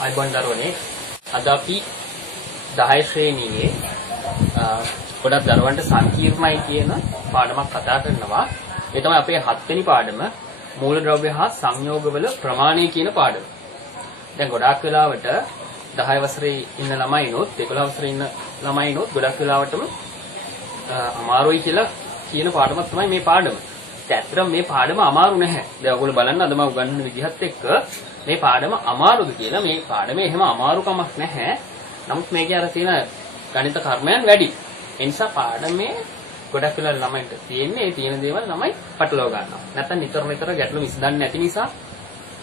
අයිබෝන් දරුවනේ අද අපි 10 ශ්‍රේණියේ ගොඩක් දරුවන්ට සංකීර්ණයි කියන පාඩමක් කතා කරනවා. මේ තමයි අපේ 7 වෙනි පාඩම මූලද්‍රව්‍ය හා සංයෝගවල ප්‍රමාණය කියන පාඩම. දැන් ගොඩක් වෙලාවට 10 වසරේ ඉන්න ළමයිනොත් 11 වසරේ ඉන්න ළමයිනොත් ගොඩක් වෙලාවටම අමාරුයි කියලා කියන පාඩමක් තමයි මේ පාඩම. ඇත්තටම මේ පාඩම අමාරු නැහැ. දැන් ඔයගොල්ලෝ බලන්න අද මම උගන්වන විදිහත් එක්ක මේ පාඩම අමාරුද කියලා මේ පාඩමේ එහෙම අමාරුකමක් නැහැ. නමුත් මේකේ අර තියෙන ගණිත කර්මයන් වැඩි. ඒ නිසා පාඩමේ ගොඩක් වෙලා ළමයින්ට තියෙන්නේ ඒ තියෙන දේවල් ළමයි පටලවා ගන්නවා. නැත්නම් නිතර ගැටලු විසඳන්නේ නැති නිසා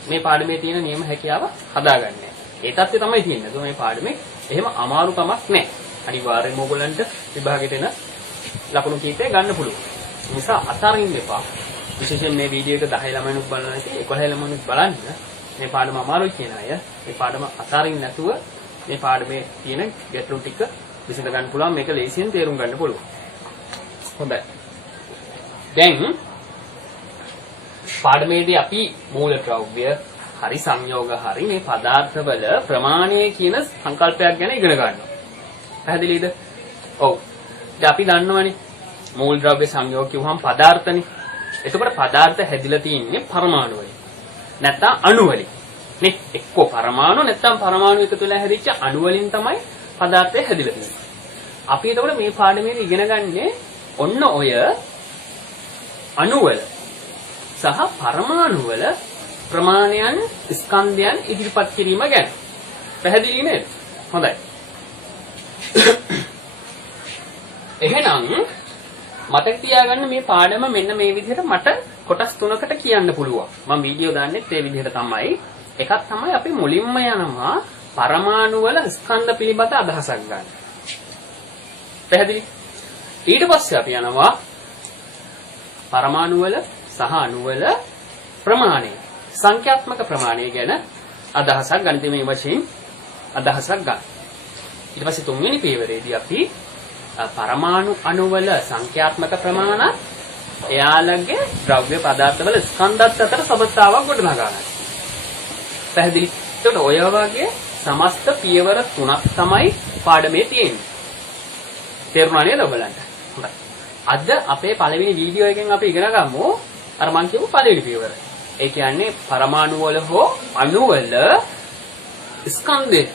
මේ පාඩමේ තියෙන නියම හැකියාව හදාගන්නේ. ඒ தත්ත්වය තමයි තියෙන්නේ. ඒක මේ පාඩමේ එහෙම අමාරුකමක් නැහැ. අනිවාර්යයෙන්ම ඕගොල්ලන්ට විභාගෙට එන ලකුණු කීපය ගන්න පුළුවන්. ඒ නිසා අතරින් එපා. විශේෂයෙන් මේ වීඩියෝ එක 10 ළමයිනුත් බලන නැති 11 ළමයිනුත් බලන්න. මේ පාඩම අමාරුයි කියන අය මේ පාඩම අතරින් නැතුව මේ පාඩමේ තියෙන ගැටලු ටික විසඳ ගන්න පුළුවන්. මේක ලේසියෙන් තේරුම් ගන්න පුළුවන්. හොඳයි. දැන් පාඩමේදී අපි මූලද්‍රව්‍ය හරි සංයෝග හරි මේ පදාර්ථවල ප්‍රමාණය කියන සංකල්පයක් ගැන ඉගෙන ගන්නවා. පැහැදිලිද? ඔව්. දැන් අපි දන්නවනේ මූලද්‍රව්‍ය සංයෝග කිව්වහම පදාර්ථනේ. එතකොට පදාර්ථ හැදිලා තියෙන්නේ පරමාණු වලින්. නැත්නම් අණු වලින්. නේ? එක්කෝ පරමාණු නැත්නම් පරමාණු එකතු වෙලා හැදිච්ච අණු වලින් තමයි පදාර්ථය හැදිලා තියෙන්නේ. අපි එතකොට මේ පාඩමේදී ඉගෙන ගන්නේ ඔන්න ඔය අණු වල සහ පරමාණු වල ප්‍රමාණයන් ස්කන්ධයන් ඉදිරිපත් කිරීම ගැන. පැහැදිලි නේද? හොඳයි. එහෙනම් මතක තියාගන්න මේ පාඩම මෙන්න මේ විදිහට මට කොටස් තුනකට කියන්න පුළුවන්. මම වීඩියෝ දාන්නෙත් ඒ විදිහට තමයි. එකක් තමයි අපි මුලින්ම යනවා පරමාණු වල ස්කන්ධ පිළිබඳ අදහසක් ගන්න. පැහැදිලි? ඊට පස්සේ අපි යනවා පරමාණු වල සහ අණු වල ප්‍රමාණය සංඛ්‍යාත්මක ප්‍රමාණය ගැන අදහසක් ගණිතමය වශයෙන් අදහසක් ගන්න. ඊට පස්සේ තුන්වෙනි පියවරේදී අපි පරමාණු අණු වල සංඛ්‍යාත්මක ප්‍රමාණ එයාලගේ ද්‍රව්‍ය පදාර්ථවල ස්කන්ධත් අතර සබඳතාවක් ගොඩනගා ගන්න. පැහැදිලි? එතකොට ඔය වගේ සමස්ත පියවර තුනක් තමයි පාඩමේ තියෙන්නේ. තේරුණා නේද ඔයගලන්ට? හොඳයි. අද අපේ පළවෙනි වීඩියෝ එකෙන් අපි ඉගෙන ගමු අර මං කියපු පළවෙනි පියවර. ඒ කියන්නේ පරමාණු වල හෝ අණු වල ස්කන්ධය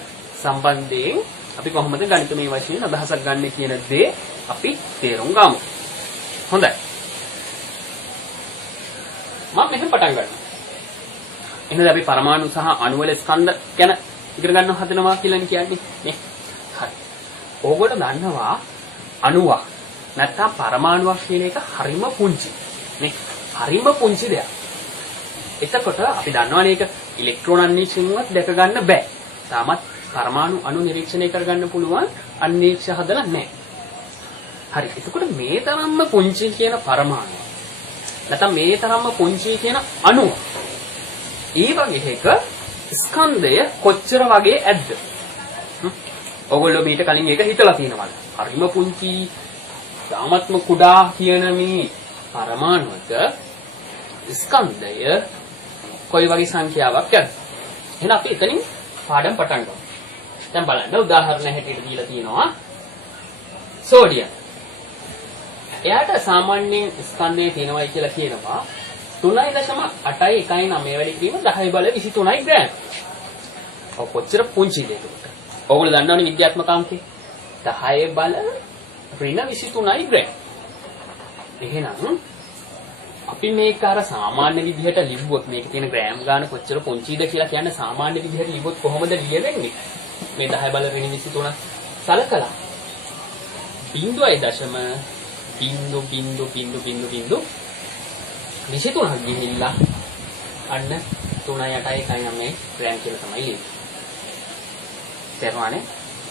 සම්බන්ධයෙන් අපි කොහොමද ගණිතමය වශයෙන් අදහසක් ගන්න කියන දේ අපි තේරුම් ගමු. හොඳයි. මම මෙහෙම පටන් ගන්නවා. එහෙනම් අපි පරමාණු සහ අණු වල ස්කන්ධ ගැන ඉගෙන ගන්න හදනවා කියලා කියන්නේ නේ. හරි. ඕගොල්ලෝ දන්නවා අණුවක් නැත්නම් පරමාණුවක් කියන එක හරිම පුංචි. නේ. හරිම පුංචි දෙයක්. එතකොට අපි දන්නවනේ ඒක ඉලෙක්ට්‍රෝන අන්වීක්ෂණයවත් දැක ගන්න බෑ. තාමත් පරමාණු අණු නිරීක්ෂණය කරගන්න පුළුවන් අන්වීක්ෂ හදලා නැහැ. හරි. එතකොට මේ තරම්ම පුංචි කියන පරමාණු නැත්නම් මේ තරම්ම පුංචි කියන අණුව ඒ වගේ එක ස්කන්ධය කොච්චර වගේ ඇද්ද? ඔයගොල්ලෝ මීට කලින් ඒක හිතලා තියෙනවද? හරිම පුංචි තාමත්ම කුඩා කියන මේ පරමාණුවක ස්කන්ධය කොයි වගේ සංඛ්‍යාවක් ඇද්ද? එහෙනම් අපි එතනින් පාඩම් පටන් ගමු. දැන් බලන්න උදාහරණ හැටියට දීලා තියෙනවා සෝඩියම්. එයාට සාමාන්‍යයෙන් ස්කන්ධය තියෙනවයි කියලා කියනවා 3.819 වැඩි කිරීම 10 බල 23 ග්‍රෑම්. ඔව් කොච්චර පුංචිද ඒක? ඔයගොල්ලෝ දන්නවනේ විද්‍යාත්මක අංකේ 10 බල ඍණ 23 ග්‍රෑම්. එහෙනම් අපි මේක අර සාමාන්‍ය විදිහට ලිව්වොත් මේක තියෙන ග්‍රෑම් ගාන කොච්චර පුංචිද කියලා කියන්නේ සාමාන්‍ය විදිහට ලිව්වොත් කොහොමද ලියවෙන්නේ? මේ 10 බල ඍණ 23 සලකලා 0.0.0.0 23ක් ගිහිල්ලා අන්න 3.819 ග්‍රෑම් කියලා තමයි ලියන්නේ. තේරුණානේ?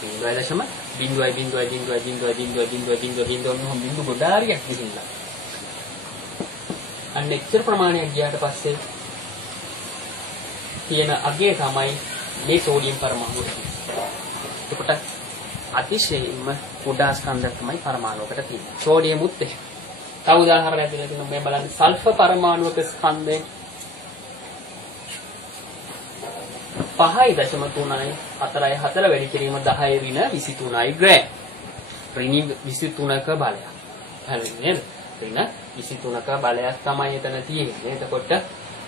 0.0.0.0.0.0.0 මොහොම බිඳු ගොඩාරියක් ගිහිල්ලා අන්න එච්චර ප්‍රමාණයක් ගියාට පස්සේ තියෙන අගය තමයි මේ සෝඩියම් පරමාණුව. එතකොට අතිශයින්ම කුඩා ස්කන්ධයක් තමයි පරමාණුවකට තියෙන්නේ. සෝඩියමුත් එහෙම. තව උදාහරණයක් දෙන්න මේ බලන්න සල්ෆර් පරමාණුවක ස්කන්ධය 5.3යි 4යි 4 වැඩි කිරීම 10 ඍණ 23යි ග්‍රෑම්. ඍණ 23ක බලයක්. හරි නේද? ඍණ 23ක බලයක් තමයි එතන තියෙන්නේ. එතකොට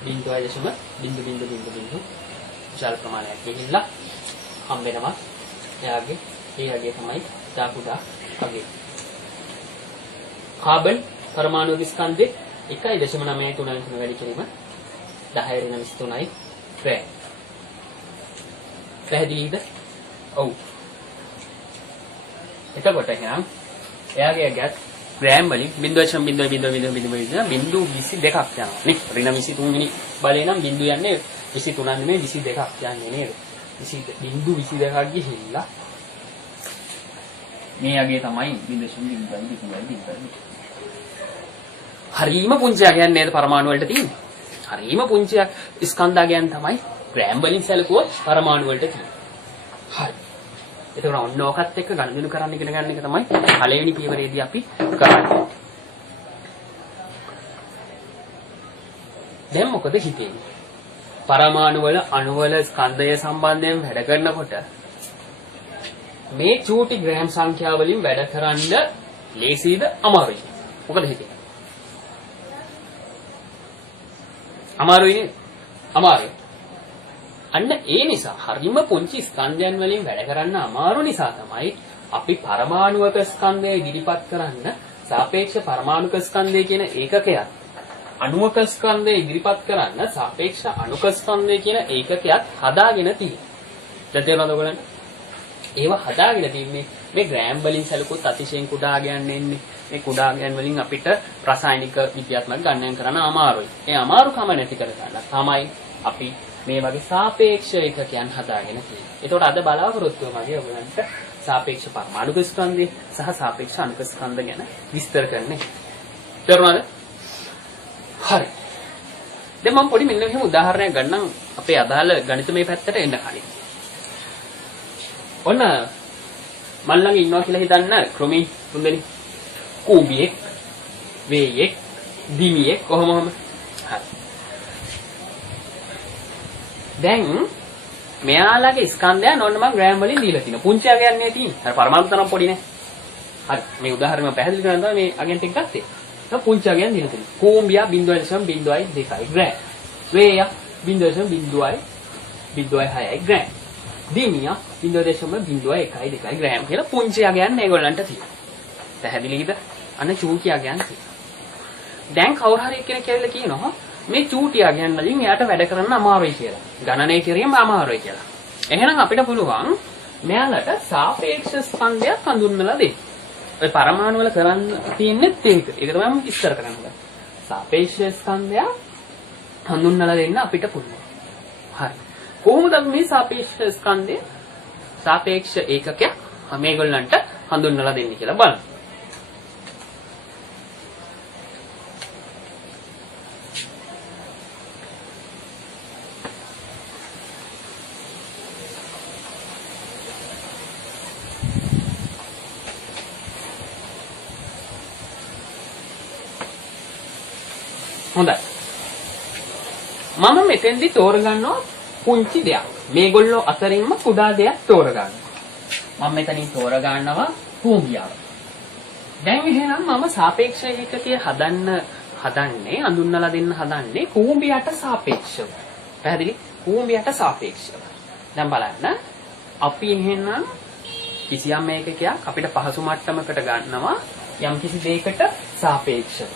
0.0000 විශාල ප්‍රමාණයක් ගිහිල්ලා හම්බෙනවා. එයාගේ තමයි කුඩා අගේ. කාබන් පරමාණු ස්කන්ධේ 1.93 වැඩි කිරීම 10 ඍණ 23යි ග්‍රෑම්. පැහැදිලිද? ඔව්. එතකොට එහෙනම් එයාගේ ගැස් ග්‍රෑම් වලින් 0.0000 බිංදු 22ක් යනවා නේ. ඍණ 23 වෙනි බලේ නම් බිංදු යන්නේ 23ක් නෙමෙයි 22ක් යන්නේ නේද? බිංදු 22ක් ගිහිල්ලා මේ යගේ තමයි 0.0000. හරීම පුංචි අගයන් නේද පරමාණු වලට තියෙන්නේ. හරීම පුංචි ස්කන්ධ අගයන් තමයි ග්‍රෑම් වලින් සැලකුවොත් පරමාණු වලට තියෙන්නේ. හරි. එතකොට ඔන්න ඕකත් එක්ක ගණන් කරන්න ඉගෙන ගන්න එක තමයි පළවෙනි පියවරේදී අපි කරන්නේ. දැන් මොකද හිතෙන්නේ? පරමාණු වල අණු වල ස්කන්ධය සම්බන්ධයෙන් වැඩ කරනකොට මේ චූටි ග්‍රෑම් සංඛ්‍යා වලින් වැඩ කරන්න ලේසියද අමාරුයිද? මොකද හිතෙන්නේ? අමාරුයි නේද? අමාරුයි. අන්න ඒ නිසා හරිම පුංචි ස්කන්ධයන් වලින් වැඩ කරන්න අමාරු නිසා තමයි අපි පරමාණුක ස්කන්ධය ඉදිරිපත් කරන්න සාපේක්ෂ පරමාණුක ස්කන්ධය කියන ඒකකයක් අණුක ස්කන්ධය ඉදිරිපත් කරන්න සාපේක්ෂ අණුක ස්කන්ධය කියන ඒකකයක් හදාගෙන තියෙන්නේ. දැන් තේරුණාද ඔයගොල්ලන්ට? ඒව හදාගෙන තින්නේ මේ ග්‍රෑම් වලින් සැලකුවොත් අතිශයින් කුඩා ගයන් එන්නේ. මේ කුඩා ගයන් වලින් අපිට රසායනික විද්‍යාත්මක ගණනය කරන්න අමාරුයි. ඒ අමාරුකම නැති කර ගන්න තමයි අපි මේ වගේ සාපේක්ෂ ඒකකයන් හදාගෙන තියෙන්නේ. ඒතකොට අද බලාපොරොත්තුව මගේ ඔයගලන්ට සාපේක්ෂ පරමාණුක ස්කන්ධය සහ සාපේක්ෂ අණුක ස්කන්ධ ගැන විස්තර කරන්නේ. තේරුණාද? හරි. දැන් මම පොඩි මෙන්න මෙහෙම උදාහරණයක් ගන්නම් අපේ අදාළ ගණිතමය පැත්තට එන්න කලින්. ඔන්න මල් ළඟ ඉන්නවා කියලා හිතන්න ක්‍රොමී තුන්දෙනෙක්. කූඹියෙක්, වේයෙක්, දිමියෙක් කොහොම හරි. දැන් මෙයාලගේ ස්කන්ධයන් ඔන්න මම ග්‍රෑම් වලින් දීලා තිනවා. පුංචි අගයන් නේ තියෙන්නේ. අර පරමාණු තරම් පොඩි නේ. හරි. මේ උදාහරණය මම පැහැදිලි කරන්න තමයි මේ අගයන් ටික ගත්තේ. ඒක පුංචි අගයන් දීලා තිනවා. කූඹියා 0.02යි ග්‍රෑම්. වේයා 0.06යි ග්‍රෑම්. දිමියා 0.01යි ග්‍රෑම් කියලා පුංචි අගයන් මේගොල්ලන්ට තියෙනවා. පැහැදිලිද? අන්න චූටි අගයන් තියෙනවා. දැන් කවුරු හරි කෙනෙක් කියලා කියනවා මේ චූටි අගයන් වලින් එයාට වැඩ කරන්න අමාරුයි කියලා. ගණනය කිරීම අමාරුයි කියලා. එහෙනම් අපිට පුළුවන් මෙයාලට සාපේක්ෂ ස්කන්ධයක් හඳුන්වලා දෙන්න. ඔය පරමාණු වල කරන්න තියෙන්නේ ඒක. ඒක තමයි මම විස්තර කරන්නේ. සාපේක්ෂ ස්කන්ධය හඳුන්වලා දෙන්න අපිට පුළුවන්. හරි. කොහොමද මේ සාපේක්ෂ ස්කන්ධය සාපේක්ෂ ඒකකයක් මේගොල්ලන්ට හඳුන්වලා දෙන්නේ කියලා බලන්න. හොඳයි. මම මෙතෙන්දි තෝරගන්නවා පුංචි දෙයක්. මේගොල්ලෝ අතරින්ම කුඩා දෙයක් තෝරගන්නවා. මම මෙතනින් තෝරගන්නවා කූඹියාව. දැන් එහෙනම් මම සාපේක්ෂ ඒකකයේ හදන්නේ අඳුන්වලා දෙන්න හදන්නේ කූඹියට සාපේක්ෂව. පැහැදිලි? කූඹියට සාපේක්ෂව. දැන් බලන්න අපි එහෙනම් කිසියම් ඒකකයක් අපිට පහසු මට්ටමකට ගන්නවා යම් කිසි දෙයකට සාපේක්ෂව.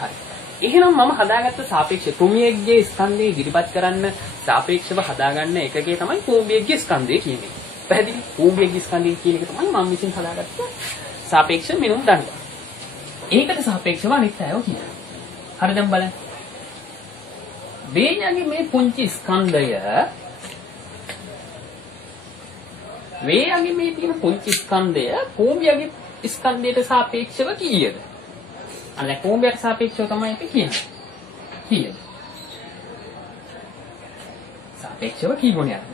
හරි. එහෙනම් මම හදාගත්ත සාපේක්ෂ කෘමියෙක්ගේ ස්කන්ධය ඉදිරිපත් කරන්න සාපේක්ෂව හදාගන්න එකකේ තමයි කූඹියෙක්ගේ ස්කන්ධය කියන්නේ. පැහැදිලි? කූඹියෙක්ගේ ස්කන්ධය කියන එක තමයි මම විසින් හදාගත්ත සාපේක්ෂ මිනුම් දණ්ඩ. ඒකට සාපේක්ෂව අනිත් අයව කියනවා. හරි දැන් බලන්න. වේයගේ මේ පුංචි ස්කන්ධය වේයගේ මේ තියෙන පුංචි ස්කන්ධය කූඹියගේ ස්කන්ධයට සාපේක්ෂව කීයද? අන්න කූඹියට සාපේක්ෂව තමයි අපි කියන්නේ. කීයද? සාපේක්ෂව කී ගුණයක්ද?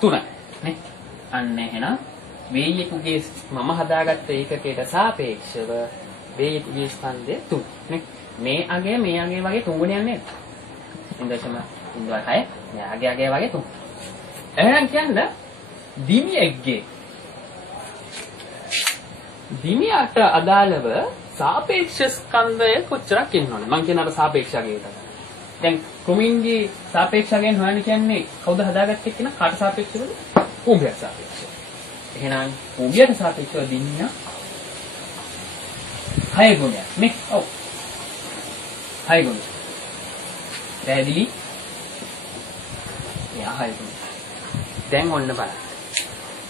3යි නේ. අන්න එහෙනම් වේයකුගේ මම හදාගත්ත ඒකකයට සාපේක්ෂව වේයකුගේ ස්කන්ධය 3 නේ. මේ අගය වගේ 3 ගුණයක් නේද? 0.01 3.6 මෙයාගේ අගය වගේ 3. එහෙනම් කියන්න දිමියෙක්ගේ දිමියට අදාළව සාපේක්ෂ ස්කන්ධය කොච්චරක් ඉන්නවද? මම කියන අර සාපේක්ෂ අගය තමයි. දැන් ක්‍රොමින්ගේ සාපේක්ෂ අගයන් හොයන්න කියන්නේ කවුද හදාගත්තේ කියන කාට සාපේක්ෂවද? කූඹියට සාපේක්ෂව. එහෙනම් කූඹියට සාපේක්ෂව දිමියා 6 ගුණයක් නේ. ඔව්. 6 ගුණයක්. පැහැදිලි? එයා 6 ගුණයක්. දැන් ඔන්න බලන්න.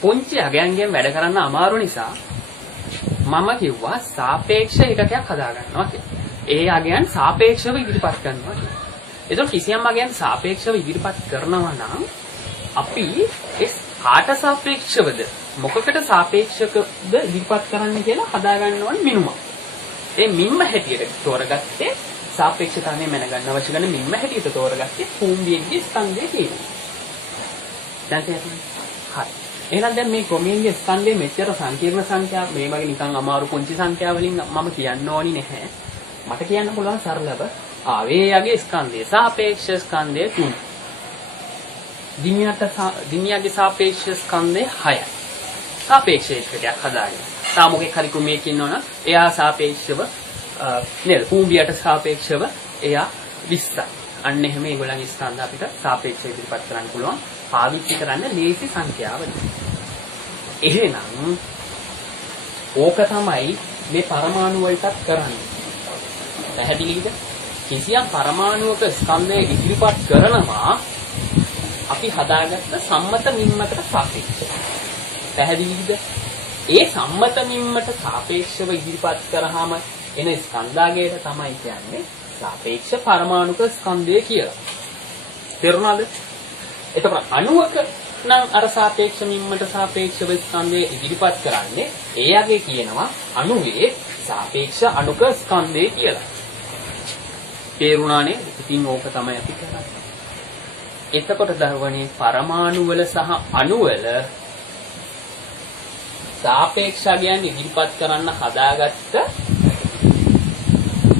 පුංචි අගයන්ගෙන් වැඩ කරන්න අමාරු නිසා මම කිව්වා සාපේක්ෂ එකකයක් හදාගන්නවා කියලා. ඒ අගයන් සාපේක්ෂව ඉදිරිපත් කරනවා කියලා. ඒතකොට කිසියම් අගයන් සාපේක්ෂව ඉදිරිපත් කරනවා නම් අපි ඒ කාට සාපේක්ෂවද මොකකට සාපේක්ෂකද ඉදිරිපත් කරන්න කියලා හදාගන්න ඕන මිනුම. ඒ මින්ම හැටියට තෝරගත්තේ සාපේක්ෂතාවය මැනගන්න අවශ්‍ය කරන මින්ම හැටියට තෝරගත්තේ කූඹියේගේ ස්කන්ධය කියලා. දැන් තේරුණාද? හරි. එහෙනම් දැන් මේ ක්‍රොමීන්ගේ ස්කන්ධයේ මෙච්චර සංකීර්ණ සංඛ්‍යා මේ වගේ නිකන් අමාරු පුංචි සංඛ්‍යා වලින් මම කියන්න ඕනි නැහැ. මට කියන්න පුළුවන් සරලව ආවේයගේ ස්කන්ධය සාපේක්ෂ ස්කන්ධය 3. දිමියාගේ සාපේක්ෂ ස්කන්ධය 6යි. සාපේක්ෂ එකකයක් හදාගෙන. තා මොකෙක් හරි ක්‍රමයක ඉන්නවනම් එයා සාපේක්ෂව නේද? කූඹියට සාපේක්ෂව එයා 20යි. අන්න එහෙම ඒගොල්ලන්ගේ ස්කන්ධ අපිට සාපේක්ෂව ඉදිරිපත් කරන්න පුළුවන්. පාවිච්චි කරන්න ලේසි සංඛ්‍යාවද. එහෙනම් ඕක තමයි මේ පරමාණු වලටත් කරන්නේ. පැහැදිලිද? කිසියම් පරමාණුවක ස්කන්ධය ඉදිරිපත් කරනවා අපි හදාගත්ත සම්මත මින්මකට සාපේක්ෂව. පැහැදිලිද? ඒ සම්මත මින්මට සාපේක්ෂව ඉදිරිපත් කරාම එන ස්කන්ධාගයට තමයි කියන්නේ සාපේක්ෂ පරමාණුක ස්කන්ධය කියලා. තේරුණාද? එතකොට අණුවක නම් අර සාපේක්ෂ මින්මට සාපේක්ෂව ස්කන්ධය ඉදිරිපත් කරන්නේ ඒ යගේ කියනවා අණුවේ සාපේක්ෂ අණුක ස්කන්ධය කියලා. තේරුණානේ? ඉතින් ඕක තමයි අපි කරන්නේ. එතකොට දරුවනේ පරමාණු වල සහ අණු වල සාපේක්ෂ අගයන් ඉදිරිපත් කරන්න හදාගත්ත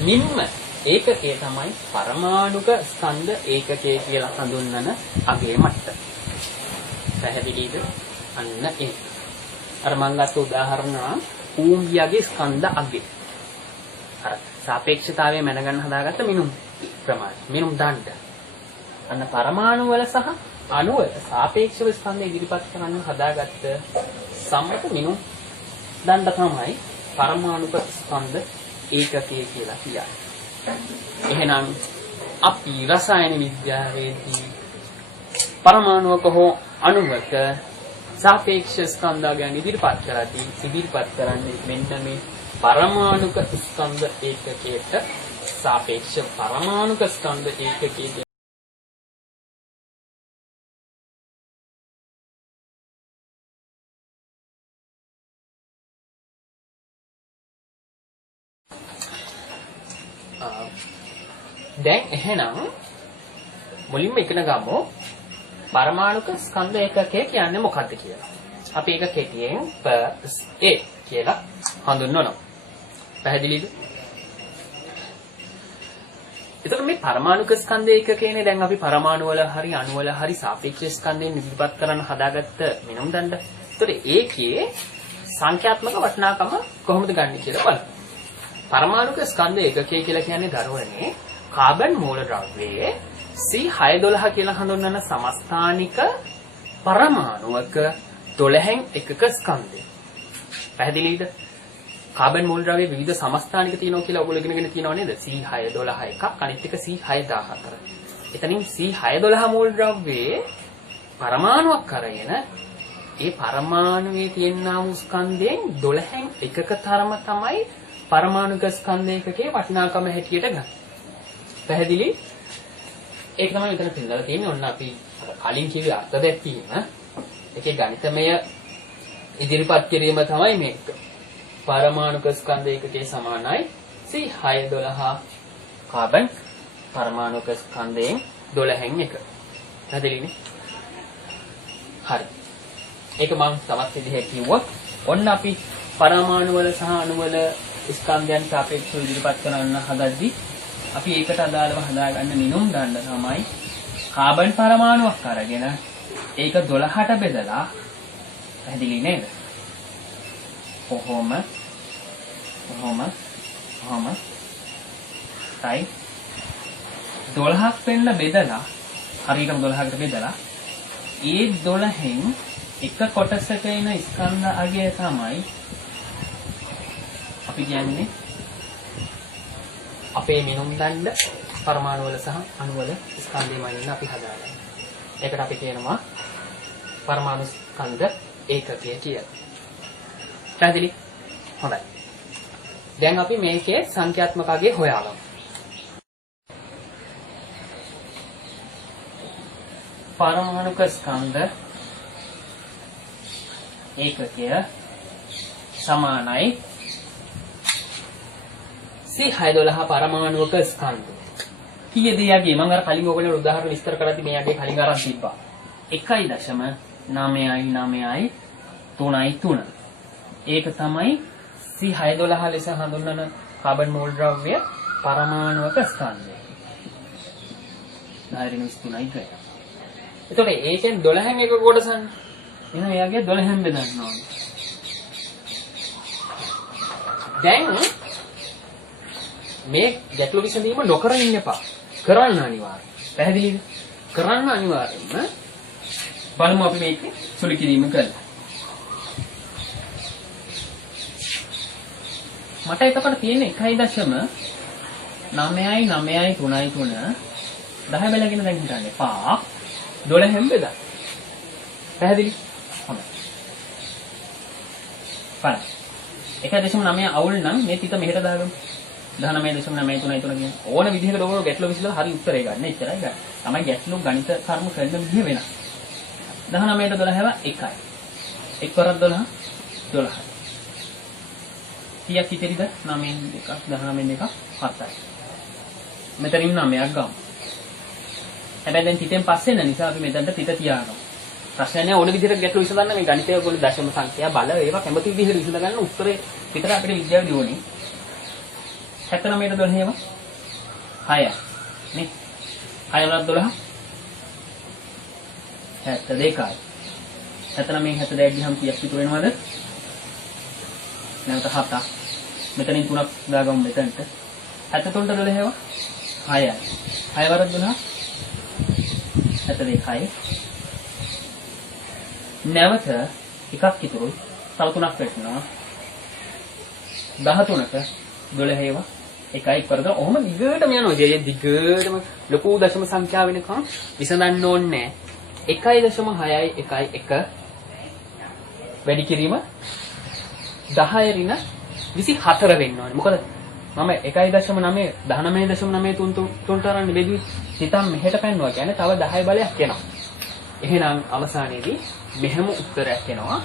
මින්ම ඒකකයේ තමයි පරමාණුක ස්කන්ධ ඒකකය කියලා හඳුන්වන අගේ මට්ටම. පැහැදිලිද? අන්න ඒක. අර මම ගත්ත උදාහරණ කූඹියගේ ස්කන්ධ අගේ. අර සාපේක්ෂතාවය මැනගන්න හදාගත්ත මිනුම් ප්‍රමාණය. මිනුම් දණ්ඩ. අන්න පරමාණු වල සහ අණු වල සාපේක්ෂව ස්කන්ධ ඉදිරිපත් කරන්න හදාගත්ත සම්මත මිනුම් දණ්ඩ තමයි පරමාණුක ස්කන්ධ ඒකකය කියලා කියන්නේ. එහෙනම් අපි රසායන විද්‍යාවේදී පරමාණුවක හෝ අණුවක සාපේක්ෂ ස්කන්ධයන් ඉදිරිපත් කරන්නේ මෙන්න මේ පරමාණුක ස්කන්ධ ඒකකයට සාපේක්ෂ පරමාණුක ස්කන්ධ ඒකකයේ දැන් එහෙනම් මුලින්ම ඉගෙන ගමු පරමාණුක ස්කන්ධ ඒකකය කියන්නේ මොකක්ද කියලා. අපි ඒක කෙටියෙන් PA කියලා හඳුන්වනවා. පැහැදිලිද? එතකොට මේ පරමාණුක ස්කන්ධ ඒකකයනේ දැන් අපි පරමාණු වල හරි අණු වල හරි සාපේක්ෂ ස්කන්ධයෙන් ඉදිරිපත් කරන්න හදාගත්ත මිනුම් දණ්ඩ. එතකොට ඒකේ සංඛ්‍යාත්මක වටිනාකම කොහොමද ගන්න කියලා බලමු. පරමාණුක ස්කන්ධ ඒකකය කියලා කියන්නේ දරුවනේ කාබන් මූලද්‍රව්‍යයේ C612 කියලා හඳුන්වන සමස්ථානික පරමාණුවක 12න් එකක ස්කන්ධය. පැහැදිලිද? කාබන් මූලද්‍රව්‍යයේ විවිධ සමස්ථානික තියෙනවා කියලා ඔයගොල්ලෝ ඉගෙනගෙන තියෙනව නේද? C612 එකක් අනිත් එක C614. එතනින් C612 මූලද්‍රව්‍යයේ පරමාණුවක් කරගෙන ඒ පරමාණුවේ තියෙනා වූ ස්කන්ධයෙන් 12න් එකක තරම තමයි පරමාණුක ස්කන්ධ ඒකකයේ වටිනාකම හැටියට ගන්න. පැහැදිලි? ඒක තමයි මෙතන පෙන්නලා තියෙන්නේ. ඔන්න අපි කලින් කිව්වේ අර්ථ දැක්වීම. ඒකේ ගණිතමය ඉදිරිපත් කිරීම තමයි මේක. පරමාණුක ස්කන්ධ ඒකකයේ සමානයි C612 කාබන් පරමාණුක ස්කන්ධයෙන් 12න් එක. පැහැදිලිනේ? හරි. ඒක මම තවත් විදිහට කිව්වොත් ඔන්න අපි පරමාණු වල සහ අණු වල ස්කන්ධයන් සාපේක්ෂව ඉදිරිපත් කරන්න හදද්දී අපි ඒකට අදාළව හදාගන්න මිනුම් දණ්ඩ තමයි කාබන් පරමාණුවක් අරගෙන ඒක 12ට බෙදලා පැහැදිලි නේද? කොහොම right 12ක් වෙන්න බෙදලා හරියටම 12කට බෙදලා ඒ 12න් එක කොටසක එන ස්කන්ධ අගය තමයි අපි කියන්නේ අපේ මිනුම් දණ්ඩ පරමාණු වල සහ අණු වල ස්කන්ධයමයි ඉන්න අපි හදාගන්නේ. ඒකට අපි කියනවා පරමාණු ස්කන්ධ ඒකකය කියලා. පැහැදිලි? හොඳයි. දැන් අපි මේකේ සංඛ්‍යාත්මක අගය හොයාගමු. පරමාණුක ස්කන්ධ ඒකකය සමානයි C612 පරමාණුක ස්කන්ධ. කීයද යගේ මම අර කලින් ඔයගොල්ලෝ උදාහරණ විස්තර කරද්දී මේ යගේ කලින් අරන් තිබ්බා. 1.993. ඒක තමයි C612 ලෙස හඳුන්වන කාබන් මෝල් ද්‍රව්‍ය පරමාණුක ස්කන්ධය. 9.3යි ග්‍රෑම්. එතකොට ඒකෙන් 12න් එක කොටසක්. එහෙනම් එයාගේ 12න් බෙදන්න ඕනේ. දැන් මේ ගැටලු විසඳීම නොකර ඉන්න එපා. කරන්න අනිවාර්යයි. පැහැදිලිද? කරන්න අනිවාර්යයෙන්ම බලමු අපි මේක සුළු කිරීම කරලා. මට එතකොට තියෙන්නේ 1.993 10 බැලගෙන දැන් හිතන්න එපා. 12න් බෙදන්න. පැහැදිලි? හොඳයි. බලන්න. 1.9 අවුල් නම් මේ තිත මෙහෙට දාගමු. 19.933 කියන්නේ ඕන විදිහකට ඔයගොල්ලෝ ගැටලු විසඳලා හරි උත්තරේ ගන්න. එච්චරයි ගන්න. තමයි ගැටලු ගණිත කර්ම කරන විදිහ වෙනස්. 19ට 12ව 1යි. 1 වරක් 12 12යි. 30ක් ඉතිරිද? 9න් 2ක් 19න් 2ක් 7යි. මෙතනින් 9ක් ගමු. හැබැයි දැන් තිතෙන් පස්සේ නැ නිසා අපි මෙතනට තිත තියාගමු. ප්‍රශ්නයක් නෑ ඕන විදිහට ගැටලු විසඳන්න මේ ගණිතය ඔයගොල්ලෝ දශම සංඛ්‍යා බල ඒවා කැමති විදිහට විසඳ ගන්න උත්තරේ විතර අපිට විද්‍යාවේදී ඕනේ. 79ට 12ව 6යි. නේ? 6 වරක් 12 72යි. 79න් 72 ගියහම කීයක් ඉතුරු වෙනවද? නැවත 7ක්. මෙතනින් 3ක් දාගමු මෙතනට. 73ට 12ව 6යි. 6 වරක් 12 72යි. නැවත එකක් ඉතුරුයි. තව 3ක් වෙටනවා. 13ක 12ව 1යි කරද ඔහොම දිගටම යනවා. ඒ දිගටම ලොකු දශම සංඛ්‍යාව වෙනකම් විසඳන්න ඕනේ නැහැ. 1.6යි 1යි 1 වැඩි කිරීම 10 ඍණ 24 වෙන්න ඕනේ. මොකද මම 1.9 19.933 තරම් බෙදුවේ. හිතන් මෙහෙට පැන්නවා කියන්නේ තව 10 බලයක් එනවා. එහෙනම් අවසානයේදී මෙහෙම උත්තරයක් එනවා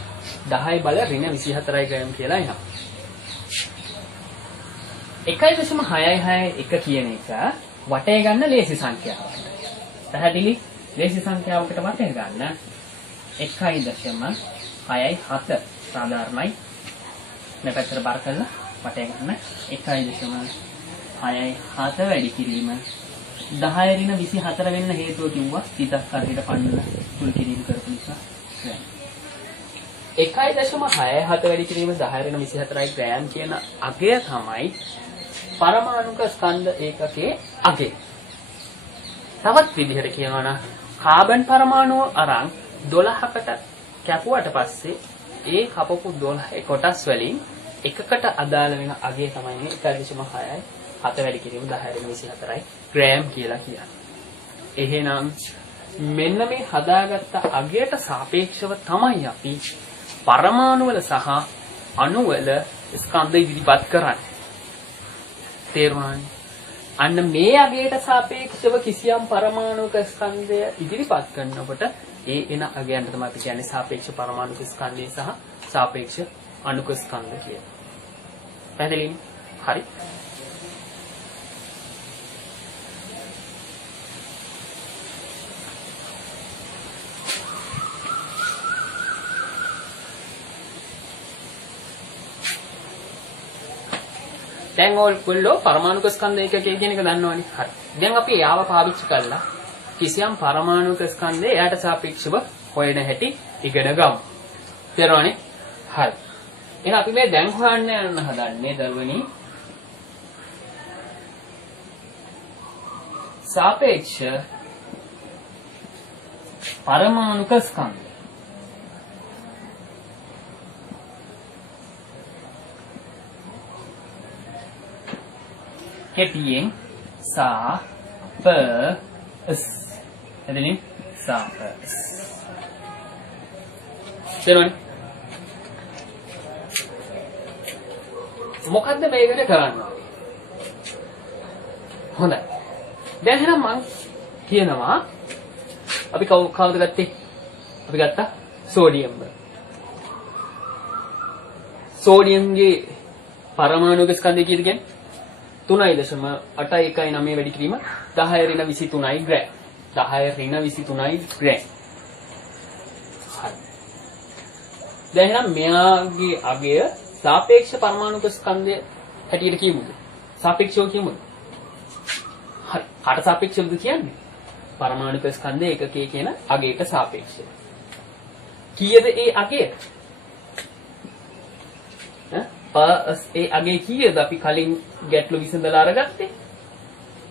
10 බල ඍණ 24යි ග්‍රෑම් කියලා එනවා. 1.661 කියන එක වටේ ගන්න ලේසි සංඛ්‍යාවක්. පැහැදිලි? ලේසි සංඛ්‍යාවකට වටේ ගන්න 1.67 සාධාරණයි. මේ පැත්තට බර කරලා වටේ ගන්න 1.67 වැඩි කිරීම 10 ඍණ 24 වෙන්න හේතුව කිව්වා සිතක් හරියට පන්නලා සුළු කිරීම කරපු නිසා. 1.67 වැඩි කිරීම 10 ඍණ 24යි ග්‍රෑම් කියන අගය තමයි පරමාණුක ස්කන්ධ ඒකකයේ අගය. තවත් විදිහට කියනවා නම් කාබන් පරමාණුව අරන් 12කට කැපුවට පස්සේ ඒ කපපු 12 කොටස් වලින් එකකට අදාළ වෙන අගය තමයි මේ 1.6යි 7 වැඩි කිරීම 10 ඍණ 24යි ග්‍රෑම් කියලා කියන්නේ. එහෙනම් මෙන්න මේ හදාගත්ත අගයට සාපේක්ෂව තමයි අපි පරමාණු වල සහ අණු වල ස්කන්ධ ඉදිරිපත් කරන්නේ. තේරුණානේ? අන්න මේ අගයට සාපේක්ෂව කිසියම් පරමාණුක ස්කන්ධය ඉදිරිපත් කරනකොට ඒ එන අගයන්ට තමයි අපි කියන්නේ සාපේක්ෂ පරමාණුක ස්කන්ධය සහ සාපේක්ෂ අණුක ස්කන්ධ කියලා. පැහැදිලිද? හරි. දැන් ඔයගොල්ලෝ පරමාණුක ස්කන්ධ ඒකකය කියන එක දන්නවනේ. හරි. දැන් අපි යාව පාවිච්චි කරලා කිසියම් පරමාණුක ස්කන්ධය එයාට සාපේක්ෂව හොයන හැටි ඉගෙන ගමු. තේරුණානේ? හරි. එහෙනම් අපි මේ දැන් හොයන්න යන්න හදන්නේ දරුවනි සාපේක්ෂ පරමාණුක ස්කන්ධය. කෙටියෙන් සාපස්. එතනින් සාපස්. තේරුණානේ? මොකද්ද මේකට කරන්නේ? හොඳයි. දැන් එහෙනම් මම කියනවා අපි කවුද ගත්තේ? අපි ගත්තා සෝඩියම්. සෝඩියම්ගේ පරමාණුක ස්කන්ධය කීයද කියන්නේ? 3.819 වැඩි කිරීම 10 ඍණ 23යි ග්‍රෑම්. 10 ඍණ 23යි ග්‍රෑම්. හරි. දැන් එහෙනම් මෙයාගේ අගය සාපේක්ෂ පරමාණුක ස්කන්ධය හැටියට කියමුද? සාපේක්ෂව කියමුද? හරි. කාට සාපේක්ෂවද කියන්නේ? පරමාණුක ස්කන්ධය ඒකකයේ කියන අගයට සාපේක්ෂව. කීයද ඒ අගය? ඒ අගය කීයද අපි කලින් ගැටලු විසඳලා අරගත්තේ?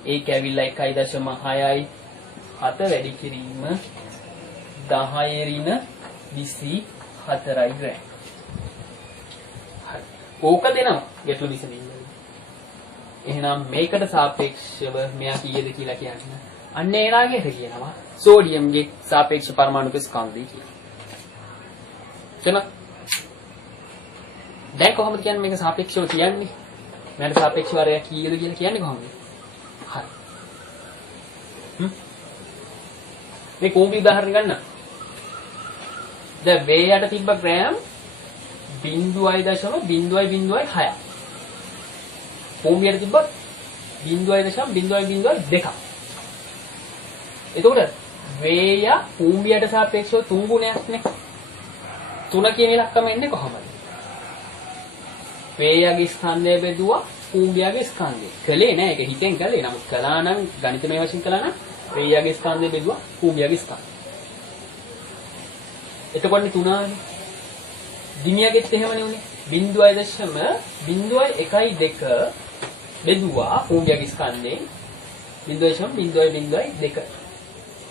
ඒක ඇවිල්ලා 1.6යි 7 වැඩි කිරීම 10 ඍණ 24යි ග්‍රෑම්. ඕක දෙනවා ගැටලු විසඳින්න. එහෙනම් මේකට සාපේක්ෂව මෙයා කීයද කියලා කියන්න. අන්න ඒ රාගයට කියනවා සෝඩියම්ගේ සාපේක්ෂ පරමාණුක ස්කන්ධය කියලා. එතන දැන් කොහොමද කියන්නේ මේක සාපේක්ෂව කියන්නේ? මෙයාට සාපේක්ෂව අරය කීයද කියලා කියන්නේ කොහොමද? හරි. මේ කෝපි උදාහරණ ගන්න. දැන් වේයට තිබ්බ ග්‍රෑම් 0.006. භූමියට තිබ්බ 0.002. එතකොට වේය භූමියට සාපේක්ෂව 3 ගුණයක් නේ. 3 කියන ඉලක්කම එන්නේ කොහොමද? වේයගේ ස්කන්ධය බෙදුවා භූමියගේ ස්කන්ධය. කළේ නෑ ඒක හිතෙන් කළේ. නමුත් කළා නම් ගණිතමය වශයෙන් කළා නම් වේයගේ ස්කන්ධය බෙදුවා භූමියගේ ස්කන්ධය. එතකොට 3නේ. දිමියගෙත් එහෙමනේ උනේ 0.012 බෙදුවා භූමියගේ ස්කන්ධයෙන් 0.002.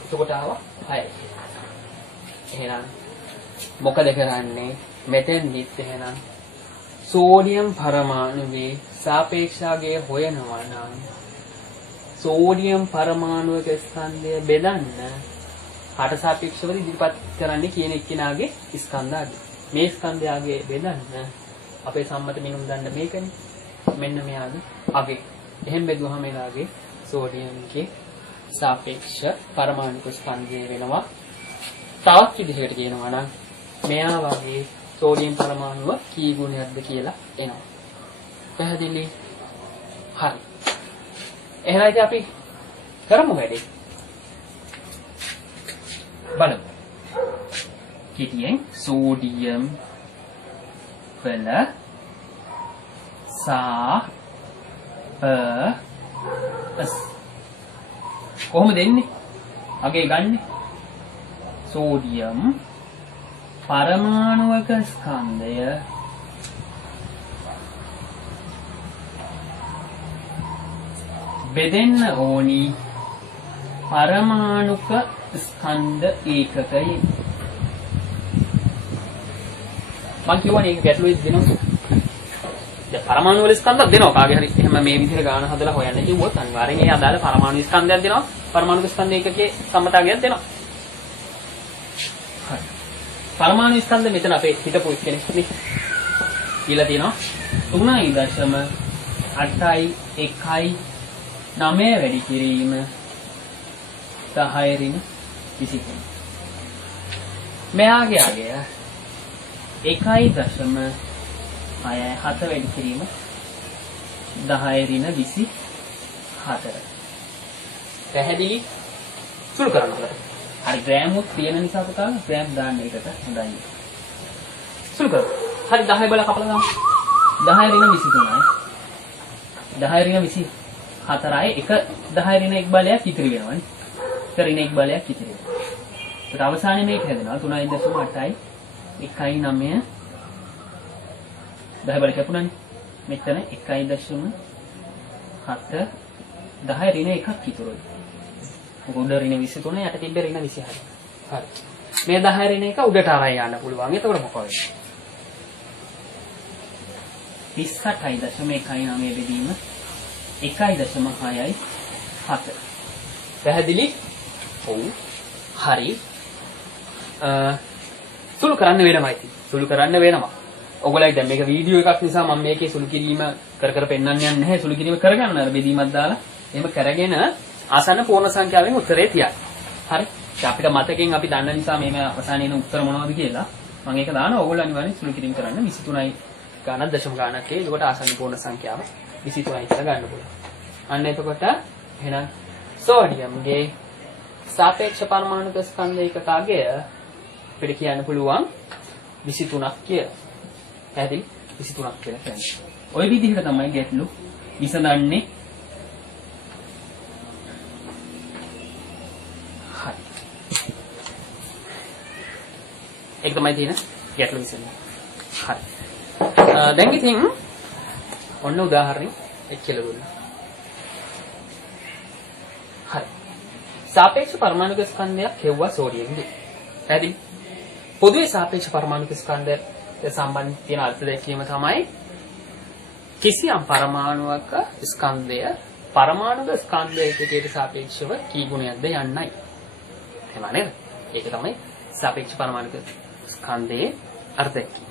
එතකොට ආවා 6. එහෙනම් මොකද කරන්නේ? මෙතෙන්දිත් එහෙනම් සෝඩියම් පරමාණුවේ සාපේක්ෂාගය හොයනවා නම් සෝඩියම් පරමාණුවක ස්කන්ධය බෙදන්න හට සාපේක්ෂව ඉදිරිපත් කරන්නේ කියන එක්කිනාගේ ස්කන්ධාගය. මේ ස්කන්ධයගේ බෙදන්න අපේ සම්මත මිනුම් දන්න මේකනේ. මෙන්න මෙයාගේ අගේ. එහෙන් බෙදුවහම එයාගේ සෝඩියම්ගේ සාපේක්ෂ පරමාණුක ස්කන්ධය වෙනවා. තවත් විදිහකට කියනවා නම් මෙයා වගේ සෝඩියම් පරමාණුව කී ගුණයක්ද කියලා එනවා. පැහැදිලි? හරි. එහෙනම් ඉතින් අපි කරමු වැඩේ. බලමු. කෙටියෙන් සෝඩියම් වල කොහොමද එන්නේ? අගේ ගන්නේ සෝඩියම් පරමාණුක ස්කන්ධය බෙදෙන්න ඕනි පරමාණුක ස්කන්ධ ඒකකයේ. මම කියවනේ ඒක ගැටලුවෙත් දෙනවා. දැන් පරමාණු වල ස්කන්ධයක් දෙනවා කාගේ හරි එහෙම මේ විදිහට ගාන හදලා හොයන්න කිව්වොත් අනිවාර්යෙන් ඒ අදාළ පරමාණු ස්කන්ධයක් දෙනවා. පරමාණු ස්කන්ධ ඒකකයේ සම්මතාවයක් දෙනවා. හරි. පරමාණු ස්කන්ධ මෙතන අපේ හිතපු කෙනෙක් නේ. කියලා තියෙනවා 3.819 වැඩි කිරීම 10 ඍණ 23. මෙයාගේ අගය 1.7 වැඩි කිරීම 10 ඍණ 24. පැහැදිලි? සුළු කරන්න හොඳට. හරි ග්‍රෑම් උත් තියෙන නිසා පුතා ග්‍රෑම් දාන්න එකට හොඳයි. සුළු කරමු. හරි 10 බල කපලා දාමු. 10 ඍණ 23යි. 10 ඍණ 24යි එක 10 ඍණ 1 බලයක් ඉතිරි වෙනවනේ. ඍණ 1 බලයක් ඉතිරි වෙනවා. ඒත් අවසානයේ මේක හැදෙනවා 3.8යි 1.9 10 බල කැපුණානේ. මෙතන 1.7 10 ඍණ 1ක් ඉතුරුයි. උඩ ඍණ 23 යට තිබ්බ ඍණ 26. හරි. මේ 10 ඍණ 1 උඩට අරන් යන්න පුළුවන්. එතකොට මොකද වෙන්නේ? 38.19 බෙදීම 1.6යි 7. පැහැදිලි? ඔව්. හරි. සුළු කරන්න වෙනමයි තියෙන්නේ. සුළු කරන්න වෙනවා. ඔයගොල්ලෝ දැන් මේක වීඩියෝ එකක් නිසා මම මේකේ සුළු කිරීම කර පෙන්නන්න යන්නේ නැහැ. සුළු කිරීම කරගන්න අර බෙදීමක් දාලා එහෙම කරගෙන ආසන්න පූර්ණ සංඛ්‍යාවෙන් උත්තරේ තියන්න. හරි. දැන් අපිට මතකයෙන් අපි දන්න නිසා මේ අවසානයේ එන උත්තර මොනවද කියලා මම ඒක දානවා. ඔයගොල්ලෝ අනිවාර්යෙන් සුළු කිරීම කරන්න 23යි ගණන් දශම ගණනක් ඒ. එතකොට ආසන්න පූර්ණ සංඛ්‍යාව 23යි කියලා ගන්න පුළුවන්. අන්න එතකොට එහෙනම් සෝඩියම්ගේ සාපේක්ෂ පරමාණුක ස්කන්ධයකට අගය අපිට කියන්න පුළුවන් 23ක් කියලා. පැහැදිලි? 23ක් කියලා කියන්නේ. ওই විදිහට තමයි ගැටලු විසඳන්නේ. හරි. ඒක තමයි තියෙන ගැටලු විසඳන්නේ. හරි. දැන් ඉතින් ඔන්න උදාහරණයක් එක් කියලා දුන්නා. හරි. සාපේක්ෂ පරමාණුක ස්කන්ධයක් හෙව්වා සෝඩියම්ගේ. පැහැදිලි? පොදුවේ සාපේක්ෂ පරමාණුක ස්කන්ධය සම්බන්ධ තියෙන අර්ථ දැක්වීම තමයි කිසියම් පරමාණුවක ස්කන්ධය පරමාණුක ස්කන්ධයකට සාපේක්ෂව කී ගුණයක්ද යන්නයි. එහෙම නේද? ඒක තමයි සාපේක්ෂ පරමාණුක ස්කන්ධයේ අර්ථ දැක්වීම.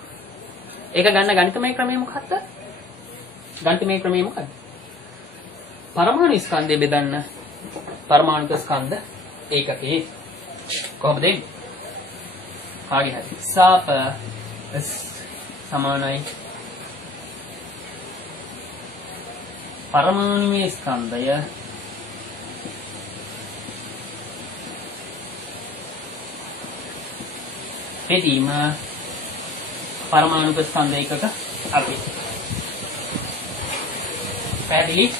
ඒක ගන්න ගණිතමය ක්‍රමය මොකක්ද? ගණිතමය ක්‍රමය මොකක්ද? පරමාණු ස්කන්ධය බෙදන්න පරමාණුක ස්කන්ධ ඒකකේ කොහොමද දෙන්නේ? කාගේ හරි සාප සමානයි පරමාණුයේ ස්කන්ධය බෙදීම පරමාණුක ස්කන්ධ ඒකක අපි පැහැදිලි?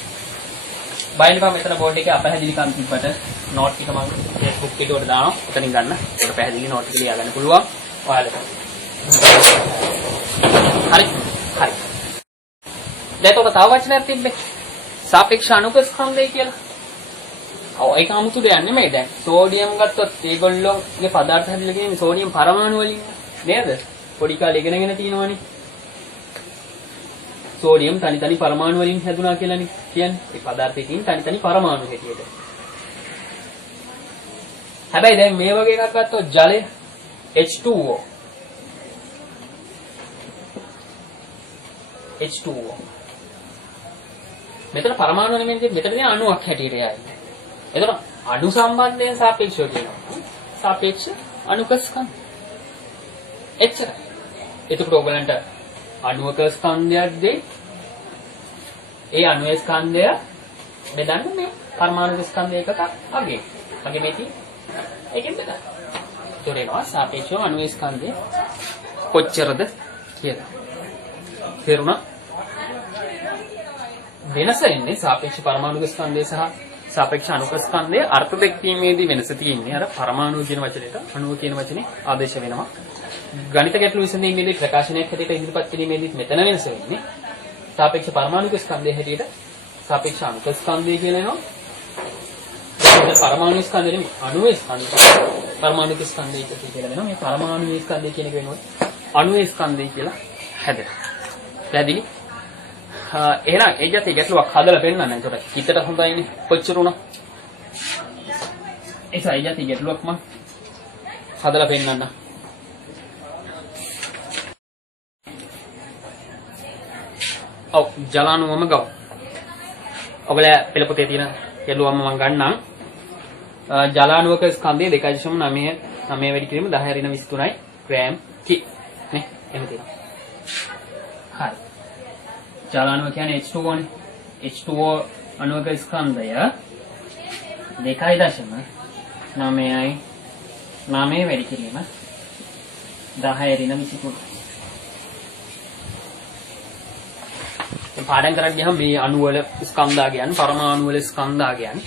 බයින්ඩ් මෙතන බෝඩ් එකේ අපැහැදිලිකම් තිබ්බට නෝට් ටික මම Facebook එකේ උඩ දානවා. එතනින් ගන්න. ඒක පැහැදිලි නෝට් එක ලියා ගන්න පුළුවන්. ඔයාලට. හරි. හරි. දැන් ඔක තව වචනයක් තිබ්බේ. සාපේක්ෂ අණුක ස්කන්ධය කියලා. ඔව් ඒක 아무තු දෙයක් නෙමෙයි දැන්. සෝඩියම් ගත්තොත් ඒගොල්ලෝගේ පදාර්ථ හැදිලා කියන්නේ සෝඩියම් පරමාණු වලින් නේද? පොඩි කාලේ ඉගෙනගෙන තියෙනවනේ. සෝඩියම් තනි පරමාණු වලින් හැදුනා කියලානේ කියන්නේ. ඒ පදාර්ථයේ තියෙන තනි පරමාණු හැටියට. හැබැයි දැන් මේ වගේ එකක් ගත්තොත් ජලය H2O. H2O. මෙතන පරමාණු නෙමෙයි මෙතන තියෙන අණුවක් හැටියට යන්නේ. එතන අණු සම්බන්ධයෙන් සාපේක්ෂව කියනවා. සාපේක්ෂ අණුක ස්කන්ධ. එච්චරයි. එතකොට ඔයගලන්ට අණුක ස්කන්ධයක් දෙයි. ඒ අණුවේ ස්කන්ධය බෙදන්න මේ පරමාණු ස්කන්ධ එකක අගේ. අගේ මේටි ඒකෙන් බෙදන්න. ඒතොරේනවා සාපේක්ෂව අණුවේ ස්කන්ධය කොච්චරද කියලා. තේරුණා? වෙනස එන්නේ සාපේක්ෂ පරමාණු ස්කන්ධය සහ සාපේක්ෂ අණුක ස්කන්ධයේ අර්ථ දැක්වීමේදී වෙනස තියෙන්නේ. අර පරමාණු කියන වචනයට අණුව කියන වචනේ ආදේශ වෙනවා. ගණිත ගැටළු විසඳීමේදී ප්‍රකාශනයක් හැටියට ඉදිරිපත් කිරීමේදී මෙතන වෙනස වෙන්නේ. සාපේක්ෂ පරමාණුක ස්කන්ධය හැටියට සාපේක්ෂ අණුක ස්කන්ධය කියලා එනවා. ඒක පරමාණු ස්කන්ධය නෙමෙයි අණුවේ ස්කන්ධය. පරමාණුක ස්කන්ධය කියලා වෙනවා. මේ පරමාණුයේ ස්කන්ධය කියන එක වෙනවා අණුවේ ස්කන්ධය කියලා හැදෙනවා. පැහැදිලි? එහෙනම් ඒ ගැටේ ගැටලුවක් හදලා පෙන්නන්න. ඒකට හිතට හොඳයිනේ කොච්චර උනා. ඒ ගැටේ ගැටලුවක් මම හදලා පෙන්නන්න. ඔව් ජලාණුවම ගව. ඔයගොල්ලෝ පෙළ පොතේ තියෙන ගැටලුවම මම ගන්නම්. ජලාණුවක ස්කන්ධය 2.9 වැඩි කිරීම 10 ඍණ 23යි ග්‍රෑම් කි. නේ එහෙම තියෙනවා. හරි. ජලාණුව කියන්නේ H2O නේ. H2O අණුවක ස්කන්ධය 2.9යි 9 වැඩි කිරීම 10 ඍණ 23. පාඩම් කරන්න ගියාම මේ අණු වල ස්කන්ධා කියන්නේ පරමාණු වල ස්කන්ධා කියන්නේ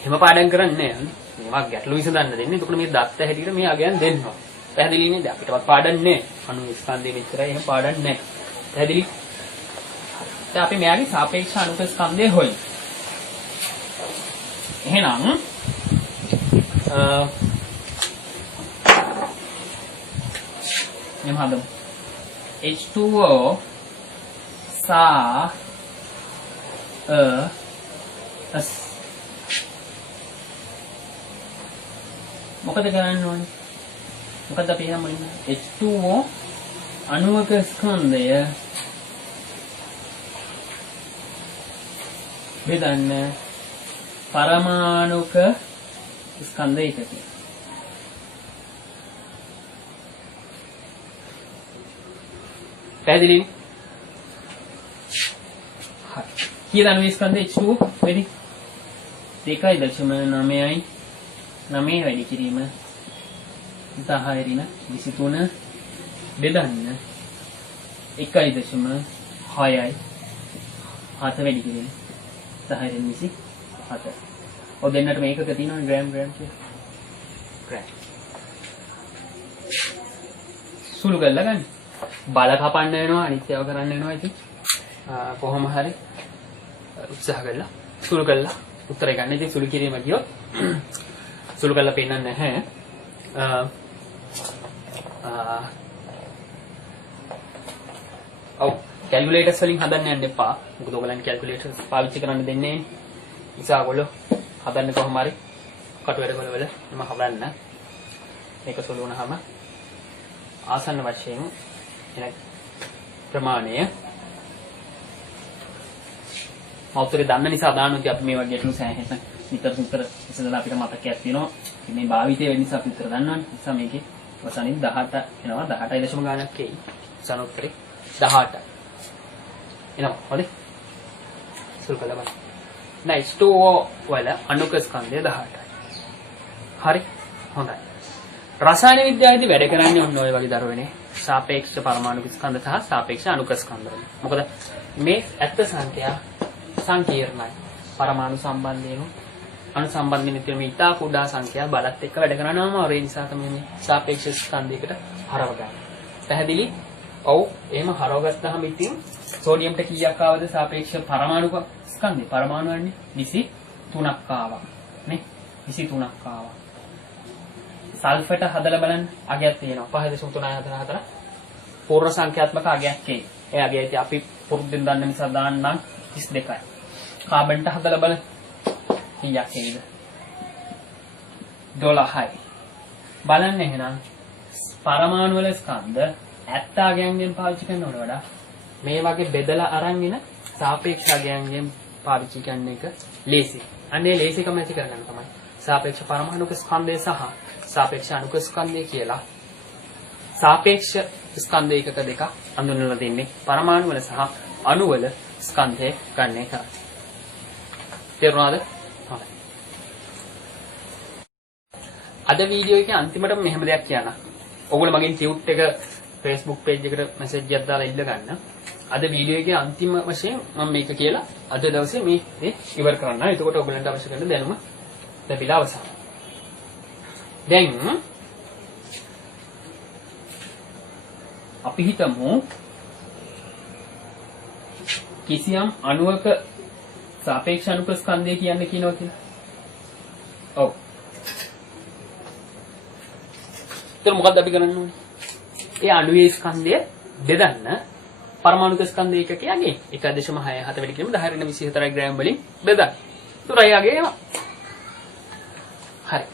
එහෙම පාඩම් කරන්නේ නැහැ. මේවා ගැටලු විසඳන්න දෙන්නේ. එතකොට මේ දත්ත හැටියට මේ අගයන් දෙන්නවා. පැහැදිලි නේද? අපිටවත් පාඩම් නැහැ. අනු ස්කන්ධය මෙච්චරයි එහෙම පාඩම් නැහැ. පැහැදිලි? දැන් අපි මෙයාගේ සාපේක්ෂ අනුක ස්කන්ධය හොයමු. එහෙනම් එහෙනම් හදමු. H2O සා S මොකද කරන්න ඕනේ? මොකද අපි එහෙම ඉන්නේ H2O අණුවක ස්කන්ධය බෙදන්න පරමාණුක ස්කන්ධයකට. පැහැදිලිද? හරි. කීයද අණු ස්කන්ධය H2O වැඩි? 2.9යි 9 වැඩි කිරීම 10 ඍණ 23 බෙදන්න 1.6යි 7 වැඩි කිරීම 10 ඍණ 27. ඔය දෙන්නට මේකක තියෙනවා ග්‍රෑම් කියලා. ග්‍රෑම්. සුළු කරලා ගන්න. බල කපන්න වෙනවා අනිත්‍යව කරන්න වෙනවා ඉතින්. කොහොම හරි උත්සාහ කරලා සුළු කරලා උත්තරය ගන්න. ඉතින් සුළු කිරීම කියොත් සුළු කරලා පෙන්නන්නේ නැහැ. ඔව් කැල්කියුලේටර්ස් වලින් හදන්න යන්න එපා. මොකද ඔයගලන් කැල්කියුලේටර්ස් පාවිච්චි කරන්න දෙන්නේ නැහැ. නිසා ඔයගොල්ලෝ හදන්න කොහොම හරි කටු වැඩ වල මම හදන්න. මේක සුළු වුණාම ආසන්න වශයෙන් එන ප්‍රමාණය මෞතරේ දන්න නිසා දානවා. ඉතින් අපි මේ වගේ ගැටලු සෑහෙන විතර ඉස්සෙල්ලා අපිට මතකයක් තියෙනවා. මේ භාවිතය වෙන නිසා අපි විතර දන්නවනේ. නිසා මේකේ අවසානයේ 18 එනවා. 18 දශම ගානක් එයි. සනෝත්තරේ 18 එනවා. හරි. සුළු කළා බලන්න. H2O වල අණුක ස්කන්ධය 18යි. හරි. හොඳයි. රසායන විද්‍යාවේදී වැඩ කරන්නේ ඔන්න ඔය වගේ දරුවනේ. සාපේක්ෂ පරමාණු ස්කන්ධ සහ සාපේක්ෂ අණුක ස්කන්ධ වල. මොකද මේ ඇත්ත සංඛ්‍යා සංකීර්ණයි. පරමාණු සම්බන්ධයෙන් අණු සම්බන්ධයෙන් තියෙන මේ ඉතා කුඩා සංඛ්‍යා බලත් එක්ක වැඩ කරනවාම ඒ නිසා තමයි මේ සාපේක්ෂ ස්කන්ධයකට හරව ගන්න. පැහැදිලි? ඔව්. එහෙම හරව ගත්තාම ඉතින් සෝඩියම්ට කීයක් ආවද සාපේක්ෂ පරමාණුක ස්කන්ධය? පරමාණු වන්නේ 23ක් ආවා. නේ? 23ක් ආවා. සල්ෆරට හදලා බලන්න අගයක් තියෙනවා 5.344 පූර්ණ සංඛ්‍යාත්මක අගයක් එයි. ඒ අගය ඉතින් අපි පුරුද්දෙන් දන්න නිසා දාන්නම් 32යි. කාබන්ට හදලා බලන්න කීයක් එයිද? 12යි. බලන්න එහෙනම් පරමාණු වල ස්කන්ධ 70 අගයන්ගෙන් පාවිච්චි කරනවට වඩා මේ වගේ බෙදලා අරන් ඉන සාපේක්ෂ අගයන්ගෙන් පාවිච්චි කරන එක ලේසි. අනේ ලේසිකම ඇති කරගන්න තමයි සාපේක්ෂ පරමාණුක ස්කන්ධය සහ සාපේක්ෂ අණුක ස්කන්ධය කියලා සාපේක්ෂ ස්කන්ධ එකක දෙක අඳුන්වලා දෙන්නේ පරමාණු වල සහ අණු වල ස්කන්ධය ගන්න එක. තේරුණාද? හරි. අද වීඩියෝ එකේ අන්තිමටම මෙහෙම දෙයක් කියන්න. ඔයගොල්ලෝ මගෙන් ටියුට් එක Facebook page එකට message එකක් දාලා ඉල්ල ගන්න. අද වීඩියෝ එකේ අන්තිම වශයෙන් මම මේක කියලා අද දවසේ මේ ඉවර කරන්න. එතකොට ඔයගොල්ලන්ට අවශ්‍ය කරන දැනුම ලැබිලා අවසන්. දැන් අපි හිතමු කිසියම් අණුවක සාපේක්ෂ අණුක ස්කන්ධය කියන්නේ කියනවා කියලා. ඔව්. ඒක මොකක්ද අපි කරන්න ඕනේ? ඒ අණුවේ ස්කන්ධය බෙදන්න පරමාණුක ස්කන්ධ ඒකකයේ අගේ 1.67 වැඩි කිරීම 10 ඍණ 24 ග්‍රෑම් වලින් බෙදන්න. උතුරයි අගේ එනවා. හරි.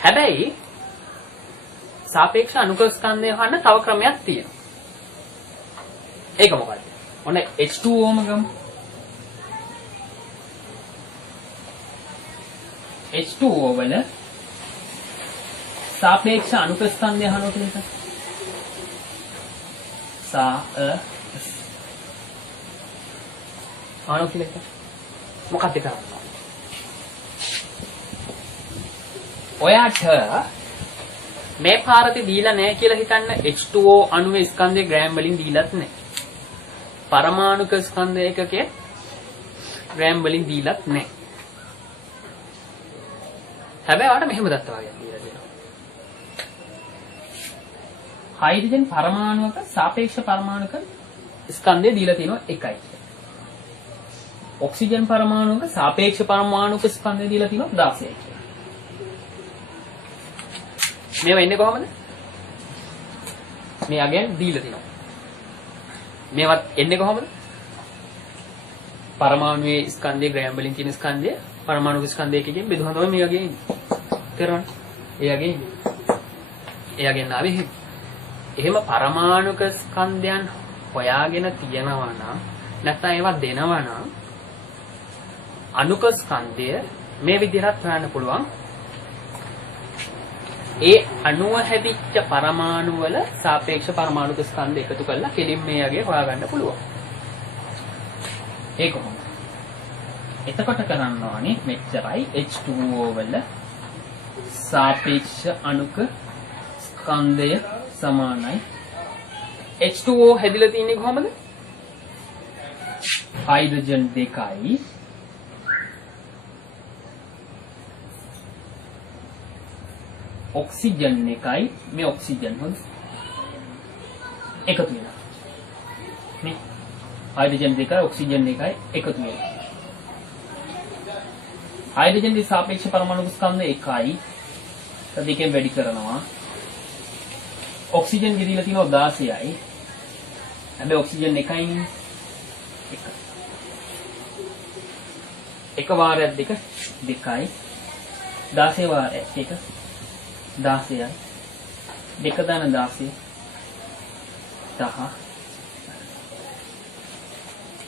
හැබැයි සාපේක්ෂ අණුක ස්කන්ධය හොයන්න තව ක්‍රමයක් තියෙනවා. ඒක මොකක්ද? ඔන්න H2O ම ගමු. H2O වල සාපේක්ෂ අණුක ස්කන්ධය අහනවා කියන එක. අණු කියන එක. මොකක්ද කරන්නේ? ඔයාට මේ පාරති දීලා නැහැ කියලා හිතන්න H2O අණුවේ ස්කන්ධය ග්‍රෑම් වලින් දීලත් නැහැ. පරමාණුක ස්කන්ධ ඒකකයේ ග්‍රෑම් වලින් දීලත් නැහැ. හැබැයි ආට මෙහෙම දත්ත වගේ දීලා තියෙනවා. හයිඩ්‍රජන් පරමාණුවක සාපේක්ෂ පරමාණුක ස්කන්ධය දීලා තියෙනවා 1යි. ඔක්සිජන් පරමාණුවක සාපේක්ෂ පරමාණුක ස්කන්ධය දීලා තියෙනවා 16යි. මේවා එන්නේ කොහමද? මේ අගෙන් දීලා තියෙනවා. මේවත් එන්නේ කොහමද? පරමාණුයේ ස්කන්ධය ග්‍රෑම් වලින් තියෙන ස්කන්ධය පරමාණුක ස්කන්ධය එකකින් බෙදුවම තමයි මේ අගෙන් එන්නේ. තේරෙනවද? ඒ අගෙන් ආවේ එහෙම පරමාණුක ස්කන්ධයන් හොයාගෙන තියෙනවා නම් නැත්නම් ඒවා දෙනවා නම් අණුක ස්කන්ධය මේ විදිහට හොයන්න පුළුවන්. ඒ අණුව හැදිච්ච පරමාණු වල සාපේක්ෂ පරමාණුක ස්කන්ධ එකතු කරලා කෙලින් මේ යගේ හොයාගන්න පුළුවන්. ඒක කොහොමද? එතකොට කරන්න ඕනේ මෙච්චරයි H2O වල සාපේක්ෂ අණුක ස්කන්ධය සමානයි. H2O හැදිලා තියෙන්නේ කොහමද? හයිඩ්‍රජන් 2යි ඔක්සිජන් 1යි මේ ඔක්සිජන් හොඳ එකතු වෙනවා. මේ හයිඩ්‍රජන් 2යි ඔක්සිජන් 1යි එකතු වෙනවා. හයිඩ්‍රජන් දී සාපේක්ෂ පරමාණු ස්කන්ධ 1යි. දෙකෙන් වැඩි කරනවා. ඔක්සිජන් ගෙදීලා තියෙනවා 16යි. හැබැයි ඔක්සිජන් 1යිනේ. එක වාරයක් 2යි. 16 වාරයක් 16යි. 2 දාන 16 10.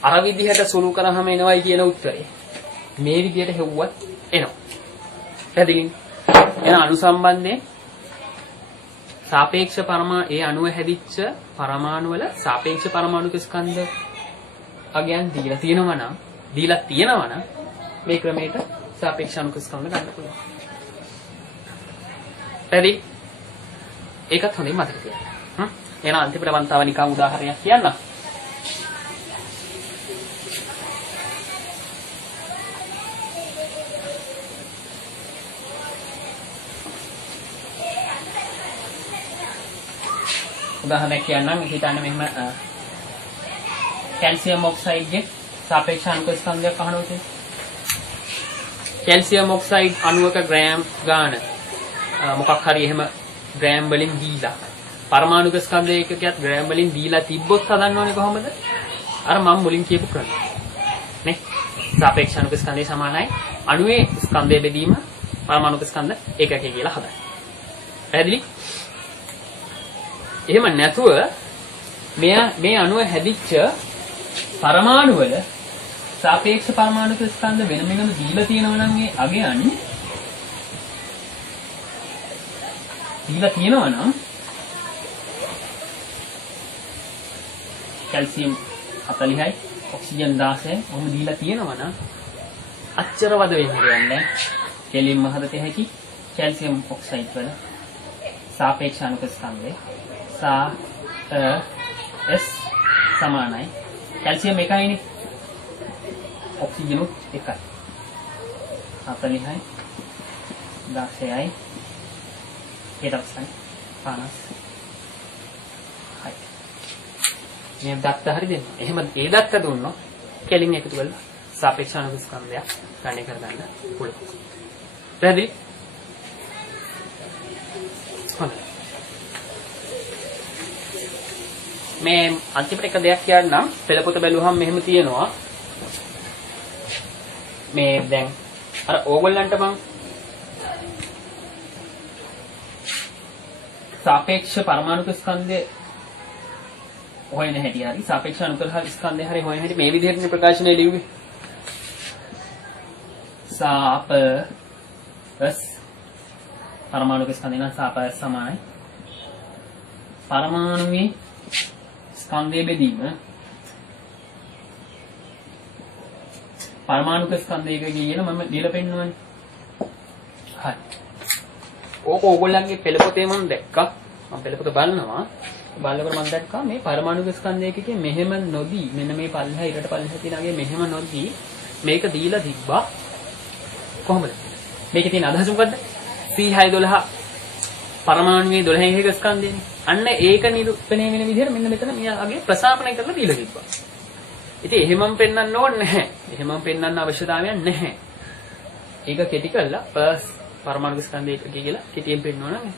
අර විදිහට සුළු කරාම එනවයි කියන උත්තරේ. මේ විදිහට හෙව්වත් එනවා. පැහැදිලිද? එන අනුසම්බන්ධයෙන් සාපේක්ෂ ඒ අණුව හැදිච්ච පරමාණු වල සාපේක්ෂ පරමාණුක ස්කන්ධ අගයන් දීලා තියෙනවා නම් මේ ක්‍රමයට සාපේක්ෂ අණුක ස්කන්ධ ගන්න පුළුවන්. පැහැදිලි? ඒකත් හොඳින් මතක තියාගන්න. එහෙනම් අන්තිමට මම තව නිකන් උදාහරණයක් කියන්නම්. උදාහරණයක් කියන්නම්. හිතන්න මෙහෙම කැල්සියම් ඔක්සයිඩ්ගේ සාපේක්ෂ අණුක ස්කන්ධයක් අහනවා කියන්නේ. කැල්සියම් ඔක්සයිඩ් අණුවක ග්‍රෑම් ගාන මොකක් හරි එහෙම ග්‍රෑම් වලින් දීලා පරමාණුක ස්කන්ධ ඒකකයක් ග්‍රෑම් වලින් දීලා තිබ්බොත් හදන්න ඕනේ කොහොමද? අර මම මුලින් කියපු ක්‍රමය. නේ? සාපේක්ෂ අණුක ස්කන්ධය සමානයි අණුවේ ස්කන්ධය බෙදීම පරමාණුක ස්කන්ධ ඒකකය කියලා හදන්න. පැහැදිලි? එහෙම නැතුව මේ අණුව හැදිච්ච පරමාණු වල සාපේක්ෂ පරමාණුක ස්කන්ධ වෙන වෙනම දීලා තියෙනවා නම් ඒ අගයන් දීලා තියෙනවා නම් කැල්සියම් 40යි ඔක්සිජන් 16යි ඔහොම දීලා තියෙනවා නම් අච්චර වද වෙන්නේ නැහැ. කෙලින්ම හදත හැකි කැල්සියම් ඔක්සයිඩ් වල සාපේක්ෂ අණුක ස්කන්ධය S සමානයි කැල්සියම් 1යිනේ ඔක්සිජන් 1යි 40යි 16යි ඒකයි 50යි මේ දත්ත හරි දෙන්න. එහෙම ඒ දත්ත දුන්නොත් කෙලින් එකතු කරලා සාපේක්ෂ අණුක ස්කන්ධයක් ගණනය කරගන්න පුළුවන්. පැහැදිලි? මේ අන්තිමට එක දෙයක් කියන්නම්. පෙළපොත බැලුවහම මෙහෙම තියෙනවා. මේ දැන් අර ඕගොල්ලන්ට මම සාපේක්ෂ පරමාණුක ස්කන්ධය හොයන හැටි හරි සාපේක්ෂ අණුක ස්කන්ධය හරි හොයන හැටි මේ විදිහට ප්‍රකාශනය ලියුවේ. පරමාණුක ස්කන්ධය නම් සාපේක්ෂ සමානයි පරමාණුවේ ස්කන්ධය බෙදීම පරමාණුක ස්කන්ධයක කියන මම දීලා පෙන්නවනේ. හරි. ඕගොල්ලන්ගේ පෙළපොතේ මම දැක්කා. මම පෙළපොත බලනවා. බලනකොට මම දැක්කා මේ පරමාණුක ස්කන්ධයකකින් මෙහෙම නොදී මෙන්න මේ පල්ලෙහා ඊට පල්ලෙහා තියෙනගේ මෙහෙම නොදී මේක දීලා තිබ්බා. කොහොමද? මේකේ තියෙන අදහස මොකද්ද? C612 පරමාණුවේ 12 එක ස්කන්ධයනේ. අන්න ඒක නිරූපණය වෙන විදිහට මෙන්න මෙතන මෙයාගේ ප්‍රසාපණය කරලා දීලා තිබ්බා. ඉතින් එහෙමම පෙන්වන්න ඕනේ නැහැ. එහෙමම පෙන්වන්න අවශ්‍යතාවයක් නැහැ. ඒක කෙටි කරලා පරමාණු ස්කන්ධය කියලා කෙටියෙන් පෙන්වනවා නම්.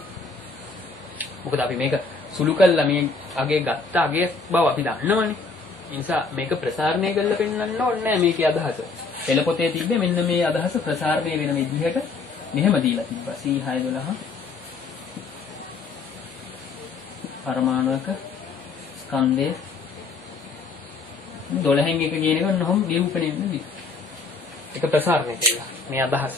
මොකද අපි මේක සුළු කළා මේ අගේ ගත්ත අගේ බව අපි දන්නවනේ. ඒ නිසා මේක ප්‍රසාරණය කරලා පෙන්වන්න ඕනේ නැහැ මේකේ අදහස. පෙළ පොතේ තිබ්බේ මෙන්න මේ අදහස ප්‍රසාරණය වෙන විදිහට මෙහෙම දීලා තිබ්බා. C612 පරමාණුක ස්කන්ධය 12න් එක කියන එක නොහොම නිරූපණය වෙන්නේ. ඒක ප්‍රසාරණය කියලා. මේ අදහස.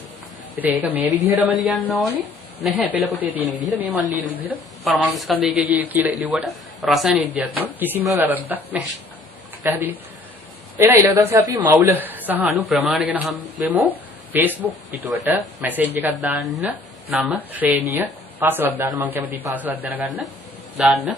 ඉතින් ඒක මේ විදිහටම ලියන්න ඕනේ නැහැ. පෙළ පොතේ තියෙන විදිහට මේ මන් ලියන විදිහට පරමාණු ස්කන්ධය කියලා ලිව්වට රසායන විද්‍යාත්මක කිසිම වැරද්දක් නැහැ. පැහැදිලි? එහෙනම් ඊළඟ දවසේ අපි මවුල සහ අණු ප්‍රමාණ ගැන හම්බෙමු. Facebook පිටුවට මැසේජ් එකක් දාන්න, නම, ශ්‍රේණිය, පාසලක් දාන්න. මම කැමතියි පාසලක් දැනගන්න. දාන්න.